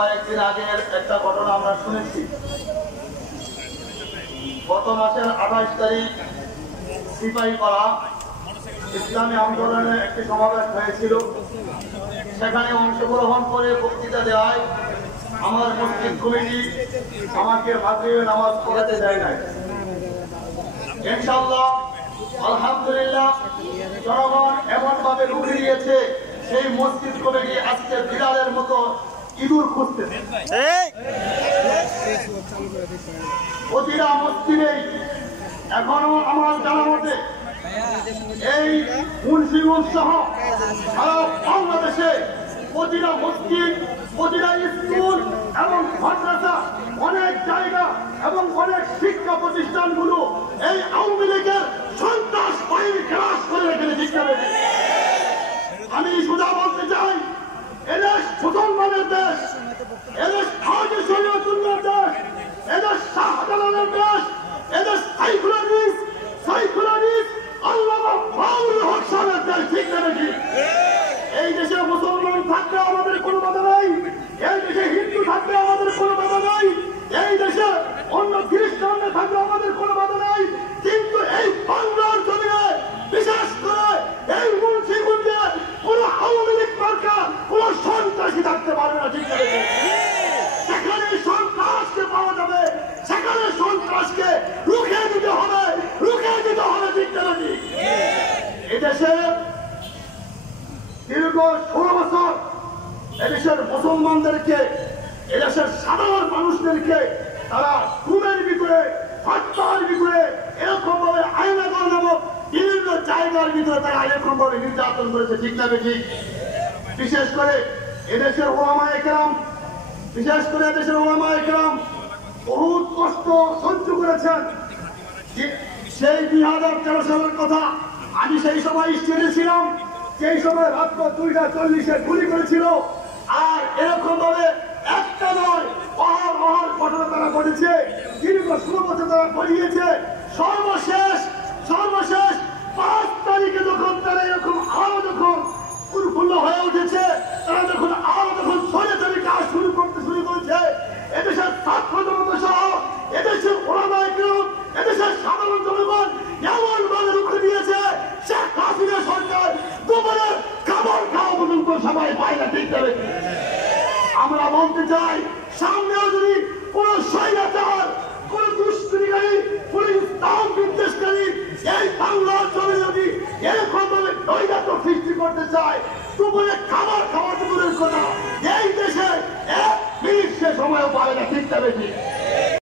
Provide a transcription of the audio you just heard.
কয়েকদিন আগের একটা ঘটনা আমরা শুনেছি। গত মাসের 28 তারিখ সিপাহীপাড়া ইসলামী আন্দোলনের একটি সমাবেশ হয়েছিল। সেখানে অংশগ্রহণ করে বক্তৃতা দেওয়ায় আমার মসজিদ কমিটি আমাকে মাগরিবের নামাজ পড়াতে দেয় নাই। ইনশাআল্লাহ আলহামদুলিল্লাহ জনগণ এমন ভাবে রুখে দিয়েছে, সেই মসজিদ কমিটি আজকে বিড়ালের মতো ইঁদুর খুঁজতেছে। প্রতিটা মসজিদে এখনো আমার জানা মতে এই মুন্সিগঞ্জ সহ সারা বাংলাদেশে প্রতিটা মসজিদ, প্রতিটা স্কুল এবং মাদ্রাসা, অনেক জায়গা এবং অনেক শিক্ষা প্রতিষ্ঠানগুলো এই আওয়ামী লীগের সন্ত্রাস বাহিনী গ্রাস করে রেখেছে। আমি সোজা বলতে চাই, এদেশ মুসলমানের দেশ, এদেশ হাজি শরীয়তুল্লাহর দেশ, এদেশ শাহজালালের দেশ, এদেশ সাইকুলারিস্ট আল্লামা মাওলানা হক সাহেবের দেশ। ঠিক নাকি? এই দেশে মুসলমান থাকলে আমাদের কোনো বাধা নাই, এই দেশে হিন্দু থাকলে আমাদের কোনো বাধা নাই, এই দেশে অন্য খ্রিস্টানরা থাকলে আমাদের কোনো বাধা নাই। কিন্তু এই বাংলার জমিনে বিশেষ করে এই মুন্সিগঞ্জে কোনো আওয়ামী লীগ মার্কা কোনো সন্ত্রাসী থাকতে পারবে না। ঠিক আছে? সেখানে সন্ত্রাসকে পাওয়া যাবে, সেখানে সন্ত্রাসকে রুখে দিতে হবে, রুখে দিতে হবে। ঠিক নাকি? এদেশে দীর্ঘ 16 বছর এদেশের মুসলমানদেরকে, এদেশের সাধারণ মানুষদেরকে তারা ঘুমের ভিতরে, হত্যার ভিতরে, এরকম ভাবে আয়নাগর নামক বিভিন্ন জায়গার ভিতরে তারা এরকম ভাবে নির্যাতন করেছে। ঠিক না ঠিক? বিশেষ করে এদেশের ওলামায়ে কেরাম, বিশেষ করে এদেশের ওলামায়ে কেরাম বহুত কষ্ট সহ্য করেছেন। সেই 2013 সালের কথা, আমি সেই সময় স্টেজে ছিলাম, সেই সময় রাত 2টা 40-এ গুলি করেছিল। আর এরকম ভাবে একটা নয়, অহর ঘটনা তারা ঘটেছে, দীর্ঘ 16 বছর তারা করিয়েছে। সর্বশেষ 5 তারিখে যখন তারা এরকম আরো যখন উৎফুল্ল হয়ে উঠেছে, তারা যখন সরাসরি কাজ শুরু করেছে, এদেশের ছাত্র জনতা সহ এদেশের ওলামায়ে কেরাম, এদেশের সাধারণ জনগণ এমন ভাবে রুখে দিয়েছে, শেখ হাসিনা সরকার দুপুরের খাবার খাওয়া পর্যন্ত সবাই পায় না। ঠিক আছে? আমরা বলতে চাই, সামনেও যদি কোন স্বৈরাচার, কোন দুষ্কৃতিকারী, কোন ইসলাম বিদ্বেষকারী এই বাংলার জমি যদি এরকম ভাবে নৈরাত্য সৃষ্টি করতে চায়, দুপুরে খাবার খাওয়া দুপুরের কথা এই দেশে 1 মিনিট সে সময়ও পারে না। ঠিক আছে?